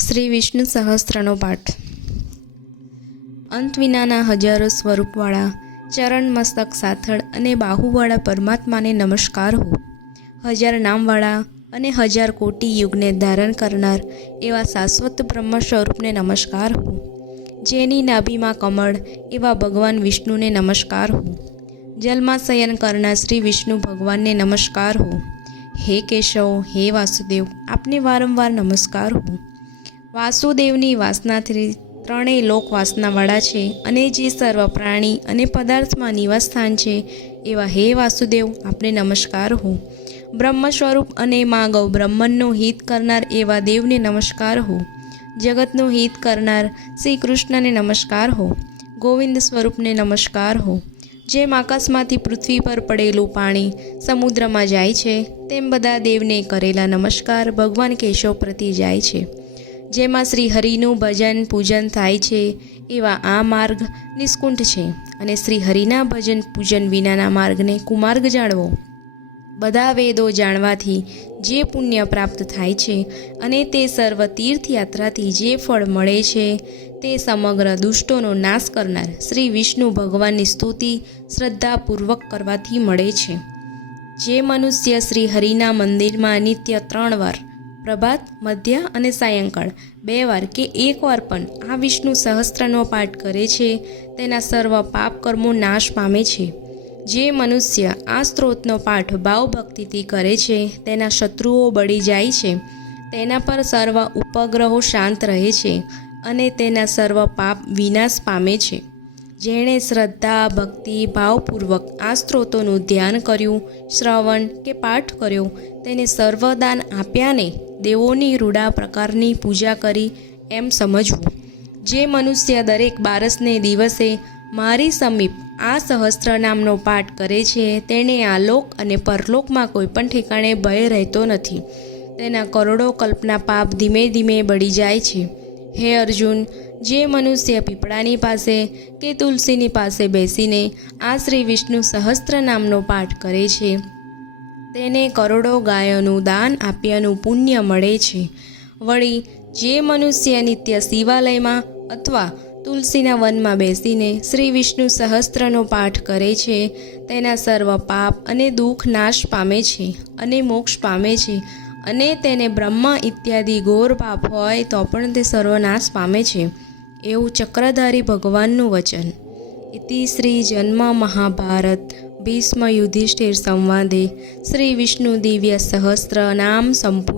શ્રી વિષ્ણુ સહસ્ત્રનો પાઠ. અંત વિનાના હજારો સ્વરૂપવાળા, ચરણ મસ્તક સાથળ અને બાહુવાળા પરમાત્માને નમસ્કાર હો. હજાર નામવાળા અને હજાર કોટી યુગને ધારણ કરનાર એવા શાશ્વત બ્રહ્મ સ્વરૂપને નમસ્કાર હો. જેની નાભીમાં કમળ એવા ભગવાન વિષ્ણુને નમસ્કાર હો. જલમાં શયન કરનાર શ્રી વિષ્ણુ ભગવાનને નમસ્કાર હો. હે કેશવ, હે વાસુદેવ, આપને વારંવાર નમસ્કાર હો. વાસુદેવની વાસનાથી ત્રણેય લોક વાસનાવાળા છે અને જે સર્વ પ્રાણી અને પદાર્થમાં નિવાસ સ્થાન છે એવા હે વાસુદેવ, આપને નમસ્કાર હો. બ્રહ્મ સ્વરૂપ અને માં ગૌ બ્રહ્મણનો હિત કરનાર એવા દેવને નમસ્કાર હો. જગતનો હિત કરનાર શ્રી કૃષ્ણને નમસ્કાર હો. ગોવિંદ સ્વરૂપને નમસ્કાર હો. જેમ આકાશમાંથી પૃથ્વી પર પડેલું પાણી સમુદ્રમાં જાય છે તેમ બધા દેવને કરેલા નમસ્કાર ભગવાન કેશવ પ્રતિ જાય છે. જેમાં શ્રી હરિનું ભજન પૂજન થાય છે એવા આ માર્ગ નિષ્કુંઠ છે અને શ્રી હરિના ભજન પૂજન વિનાના માર્ગને કુમાર્ગ જાણવો. બધા વેદો જાણવાથી જે પુણ્ય પ્રાપ્ત થાય છે અને તે સર્વ તીર્થયાત્રાથી જે ફળ મળે છે તે સમગ્ર દુષ્ટોનો નાશ કરનાર શ્રી વિષ્ણુ ભગવાનની સ્તુતિ શ્રદ્ધાપૂર્વક કરવાથી મળે છે. જે મનુષ્ય શ્રી હરિના મંદિરમાં નિત્ય 3 વાર પ્રભાત, મધ્ય અને સાયંકાળ 2 વાર કે 1 વાર પણ આ વિષ્ણુ સહસ્ત્રનો પાઠ કરે છે તેના સર્વ પાપ કર્મો નાશ પામે છે. જે મનુષ્ય આ સ્ત્રોતનો પાઠ ભાવભક્તિથી કરે છે તેના શત્રુઓ બળી જાય છે, તેના પર સર્વ ઉપગ્રહો શાંત રહે છે અને તેના સર્વ પાપ વિનાશ પામે છે. જેણે શ્રદ્ધા ભક્તિ ભાવપૂર્વક આ સ્ત્રોતોનું ધ્યાન કર્યું, શ્રવણ કે પાઠ કર્યો, તેને સર્વદાન આપ્યાને દેવોની રૂડા પ્રકારની પૂજા કરી એમ સમજવું. જે મનુષ્ય દરેક બારસને દિવસે મારી સમીપ આ સહસ્ત્ર નામનો પાઠ કરે છે તેને આલોક અને પરલોકમાં કોઈ પણ ઠેકાણે ભય રહેતો નથી. તેના કરોડો કલ્પના પાપ ધીમે ધીમે બળી જાય છે. હે અર્જુન, જે મનુષ્ય પીપળાની પાસે કે તુલસીની પાસે બેસીને આ શ્રી વિષ્ણુ સહસ્ત્ર નામનો પાઠ કરે છે તેને કરોડો ગાયોનું દાન આપ્યાનું પુણ્ય મળે છે. વળી જે મનુષ્ય નિત્ય શિવાલયમાં અથવા તુલસીના વનમાં બેસીને શ્રી વિષ્ણુ સહસ્ત્રનો પાઠ કરે છે તેના સર્વ પાપ અને દુઃખ નાશ પામે છે અને મોક્ષ પામે છે અને તેને બ્રહ્મા ઇત્યાદિ ઘોર પાપ હોય તો પણ તે સર્વનાશ પામે છે. એવું ચક્રધારી ભગવાનનું વચન. ઇતિ શ્રી જન્મ મહાભારત ભીષ્મ યુધિષ્ઠિર સંવાદે શ્રી વિષ્ણુ દિવ્ય સહસ્ત્ર નામ સંપૂર્ણ.